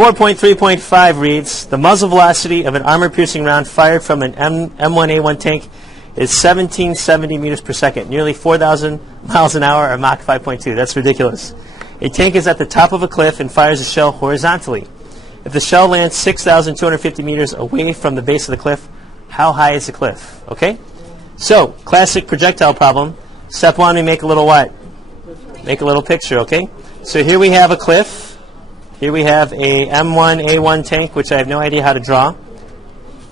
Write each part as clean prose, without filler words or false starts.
4.3.5 reads, the muzzle velocity of an armor-piercing round fired from an M1A1 tank is 1770 meters per second, nearly 4,000 miles an hour, or Mach 5.2. That's ridiculous. A tank is at the top of a cliff and fires a shell horizontally. If the shell lands 6,250 meters away from the base of the cliff, how high is the cliff? Okay? So, classic projectile problem. Step one, we make a little what? Make a little picture, okay? So here we have a cliff. Here we have a M1A1 tank, which I have no idea how to draw.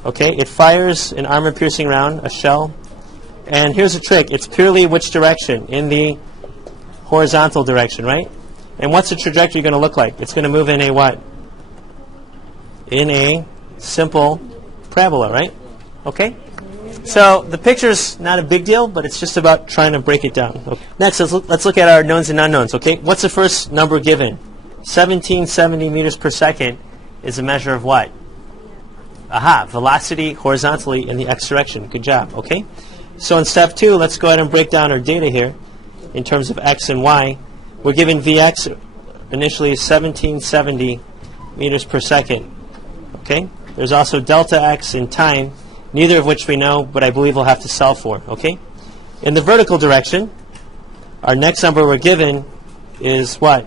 Okay, it fires an armor-piercing round, a shell. And here's a trick. It's purely which direction? In the horizontal direction, right? And what's the trajectory going to look like? It's going to move in a what? In a simple parabola, right? Okay? So the picture's not a big deal, but it's just about trying to break it down. Okay. Next, let's look at our knowns and unknowns, okay? What's the first number given? 1770 meters per second is a measure of what? Aha, velocity horizontally in the x direction. Good job, okay? So in step two, let's go ahead and break down our data here in terms of x and y. We're given Vx initially 1770 meters per second, okay? There's also delta x in time, neither of which we know, but I believe we'll have to solve for, okay? In the vertical direction, our next number we're given is what?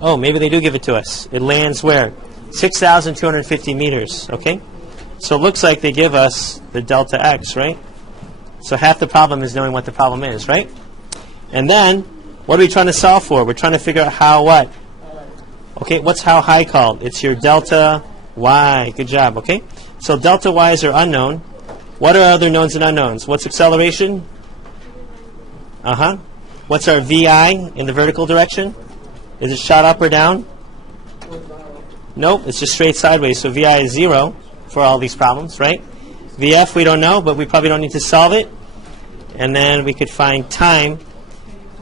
Oh, maybe they do give it to us. It lands where? 6,250 meters, okay? So it looks like they give us the delta x, right? So half the problem is knowing what the problem is, right? And then, what are we trying to solve for? We're trying to figure out how what? Okay, what's how high called? It's your delta y. Good job, okay? So delta y's are unknown. What are other knowns and unknowns? What's acceleration? Uh-huh. What's our vi in the vertical direction? Is it shot up or down? Nope, it's just straight sideways. So vi is 0 for all these problems, right? Vf we don't know, but we probably don't need to solve it. And then we could find time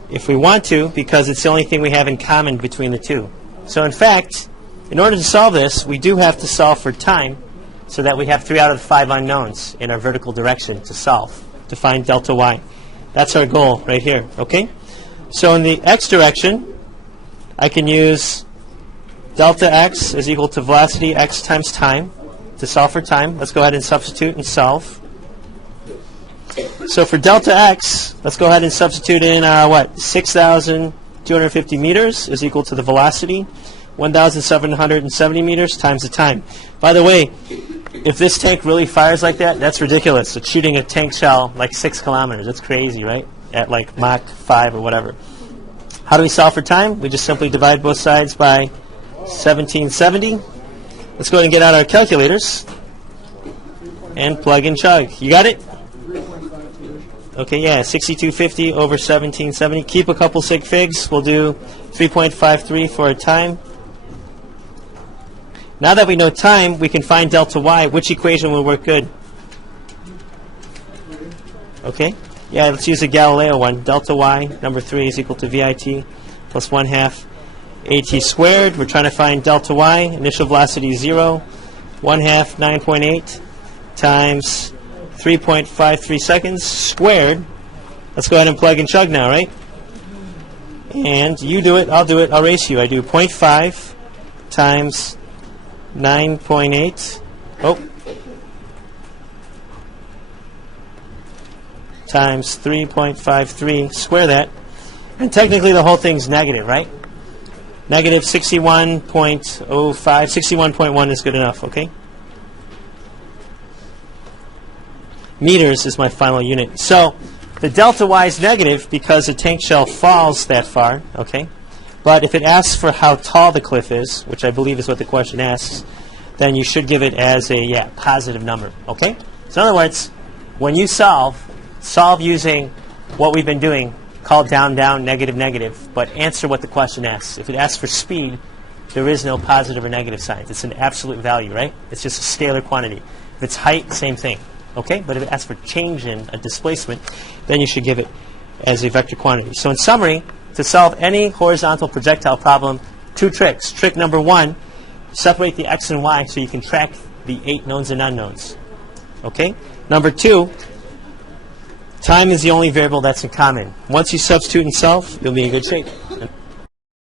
if we want to, because it's the only thing we have in common between the two. So in fact, in order to solve this, we do have to solve for time so that we have 3 out of the 5 unknowns in our vertical direction to solve, to find delta y. That's our goal right here, okay? So in the x direction, I can use delta x is equal to velocity x times time to solve for time. Let's go ahead and substitute and solve. So for delta x, let's go ahead and substitute in what? 6,250 meters is equal to the velocity, 1,770 meters times the time. By the way, if this tank really fires like that, that's ridiculous. It's shooting a tank shell like 6 kilometers. That's crazy, right? At like Mach 5 or whatever. How do we solve for time? We just simply divide both sides by 1770. Let's go ahead and get out our calculators and plug and chug. You got it? Okay, yeah, 6250 over 1770. Keep a couple sig figs. We'll do 3.53 for a time. Now that we know time, we can find delta y. Which equation will work good? Okay, yeah, let's use the Galileo one. Delta y, number 3, is equal to VIT plus 1/2 AT squared. We're trying to find delta y. Initial velocity 0. 1/2 9.8 times 3.53 seconds squared. Let's go ahead and plug and chug now, right? And you do it, I'll race you. I do 0.5 times 9.8. Oh. Times 3.53. Square that. And technically the whole thing's negative, right? Negative 61.05. 61.1 is good enough, okay? Meters is my final unit. So the delta y is negative because the tank shell falls that far, okay? But if it asks for how tall the cliff is, which I believe is what the question asks, then you should give it as a positive number, okay? So in other words, when you solve using what we've been doing, call down, down, negative, negative, but answer what the question asks. If it asks for speed, there is no positive or negative signs. It's an absolute value, right? It's just a scalar quantity. If it's height, same thing. Okay, but if it asks for change in a displacement, then you should give it as a vector quantity. So in summary, to solve any horizontal projectile problem, 2 tricks. Trick number 1, separate the x and y so you can track the 8 knowns and unknowns. Okay? Number 2, time is the only variable that's in common. Once you substitute and solve, you'll be in good shape.